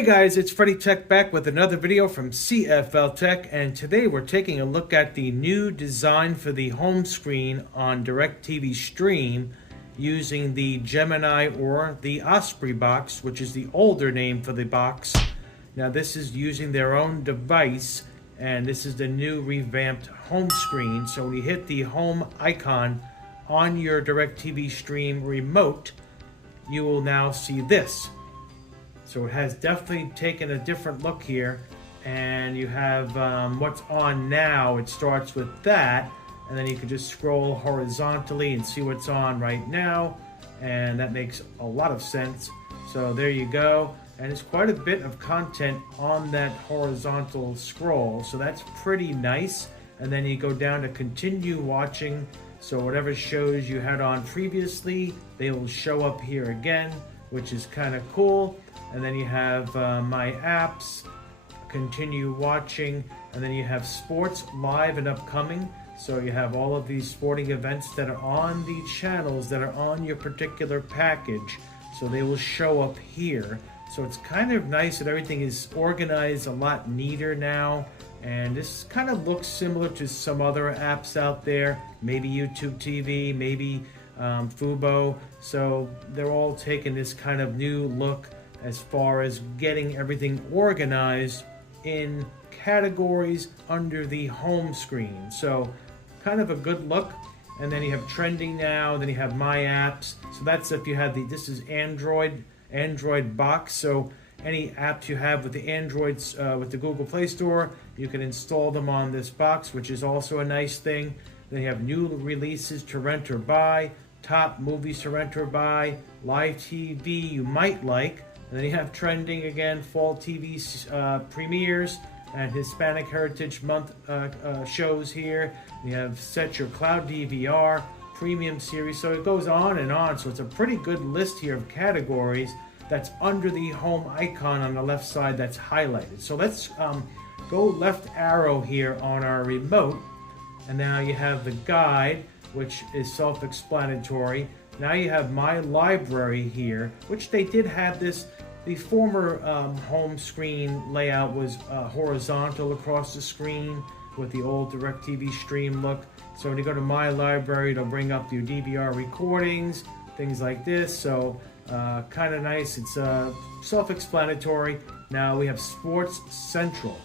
Hey guys, it's Freddy Tech back with another video from CFL-TECH, and today we're taking a look at the new design for the home screen on DirecTV Stream using the Gemini or the Osprey box, which is the older name for the box. Now this is using their own device, and this is the new revamped home screen. So when you hit the home icon on your DirecTV Stream remote, you will now see this. So it has definitely taken a different look here, and you have what's on now. It starts with that, and then you can just scroll horizontally and see what's on right now, and that makes a lot of sense. So there you go, and it's quite a bit of content on that horizontal scroll, so that's pretty nice. And then you go down to continue watching, so whatever shows you had on previously, they will show up here again, which is kind of cool. And then you have my apps, continue watching, and then you have sports live and upcoming. So you have all of these sporting events that are on the channels that are on your particular package. So they will show up here. So it's kind of nice that everything is organized a lot neater now. And this kind of looks similar to some other apps out there, maybe YouTube TV, maybe Fubo. So they're all taking this kind of new look as far as getting everything organized in categories under the home screen. So kind of a good look. And then you have trending now, then you have my apps. So that's if you have this is Android box. So any apps you have with the Androids, with the Google Play Store, you can install them on this box, which is also a nice thing. Then you have new releases to rent or buy, top movies to rent or buy, live TV you might like. And then you have trending again, fall TV premieres and Hispanic Heritage Month shows here. You have set your cloud DVR, premium series. So it goes on and on. So it's a pretty good list here of categories that's under the home icon on the left side that's highlighted. So let's go left arrow here on our remote. And now you have the guide, which is self-explanatory. Now you have my library here, which they did have this. The former home screen layout was horizontal across the screen with the old DirecTV Stream look. So when you go to my library, it'll bring up your DVR recordings, things like this. So kind of nice. It's self-explanatory. Now we have Sports Central.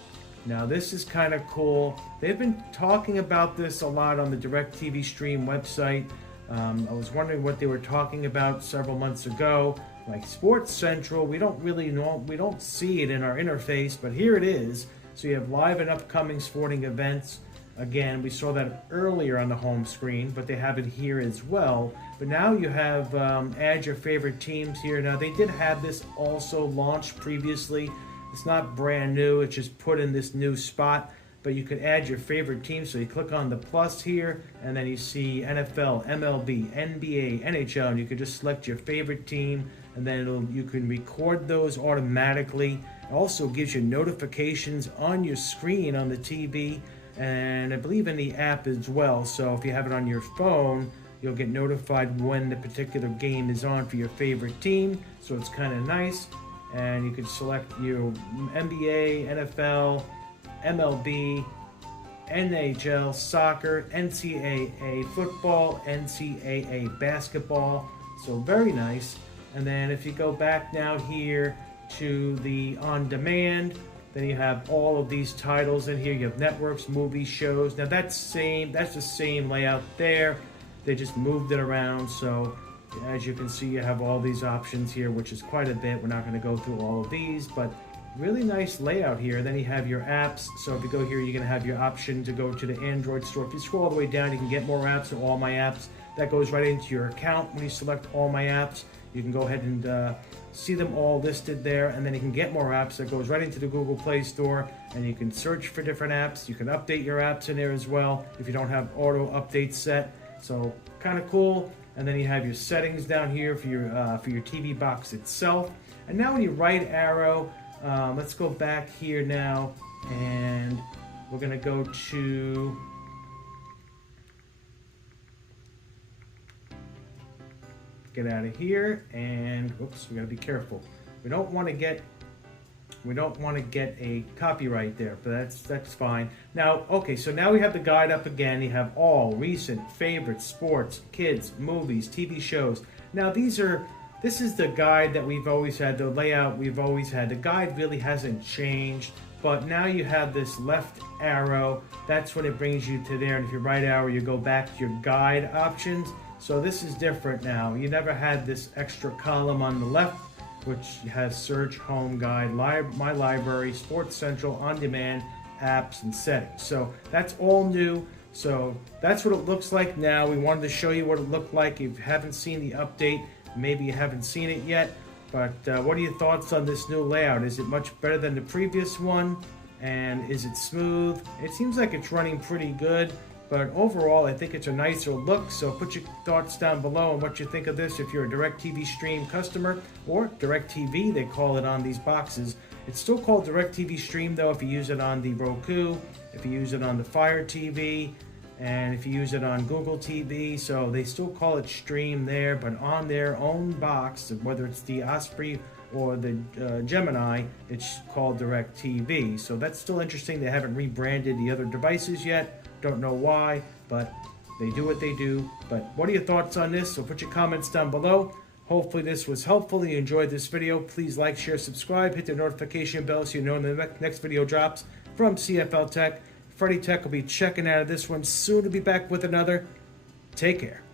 Now this is kind of cool. They've been talking about this a lot on the DirecTV Stream website. I was wondering what they were talking about several months ago. Like Sports Central, we don't really know, we don't see it in our interface, but here it is. So you have live and upcoming sporting events. Again, we saw that earlier on the home screen, but they have it here as well. But now you have add your favorite teams here. Now they did have this also launched previously. It's not brand new, it's just put in this new spot. But you can add your favorite team. So you click on the plus here, and then you see NFL, MLB, NBA, NHL, and you can just select your favorite team, and then you can record those automatically. It also gives you notifications on your screen on the TV, and I believe in the app as well. So if you have it on your phone, you'll get notified when the particular game is on for your favorite team. So it's kind of nice, and you can select your NBA, NFL, MLB, NHL, soccer, NCAA football, NCAA basketball. So very nice. And then if you go back now here to the on demand, then you have all of these titles in here. You have networks, movies, shows. Now that's the same layout there. They just moved it around. So as you can see, you have all these options here, which is quite a bit. We're not going to go through all of these, but really nice layout here. Then you have your apps. So if you go here, you're going to have your option to go to the Android store. If you scroll all the way down, you can get more apps or all my apps. That goes right into your account. When you select all my apps, you can go ahead and see them all listed there. And then you can get more apps. That goes right into the Google Play Store. And you can search for different apps. You can update your apps in there as well if you don't have auto updates set. So kind of cool. And then you have your settings down here for your TV box itself. And now when you right arrow, let's go back here now, and we're going to go to get out of here, and oops, we got to be careful. We don't want to get We don't want to get a copyright there, but that's fine. Now, okay, so now we have the guide up again. You have all recent favorites, sports, kids, movies, TV shows. Now this is the guide that we've always had, the layout we've always had. The guide really hasn't changed, but now you have this left arrow. That's when it brings you to there, and if you right arrow, you go back to your guide options. So this is different now. You never had this extra column on the left, which has search, home, guide, my library, sports central, on demand, apps, and settings. So that's all new. So that's what it looks like now. We wanted to show you what it looked like. If you haven't seen the update, maybe you haven't seen it yet, but what are your thoughts on this new layout? Is it much better than the previous one? And is it smooth? It seems like it's running pretty good. But overall, I think it's a nicer look, so put your thoughts down below on what you think of this if you're a DirecTV Stream customer, or DirecTV, they call it on these boxes. It's still called DirecTV Stream, though, if you use it on the Roku, if you use it on the Fire TV, and if you use it on Google TV, so they still call it Stream there, but on their own box, whether it's the Osprey or the Gemini, it's called DirecTV. So that's still interesting. They haven't rebranded the other devices yet. Don't know why, but they do what they do. But what are your thoughts on this? So put your comments down below. Hopefully this was helpful and you enjoyed this video. Please like, share, subscribe, hit the notification bell so you know when the next video drops from CFL-TECH. Freddy Tech will be checking out of this one soon to be back with another. Take care.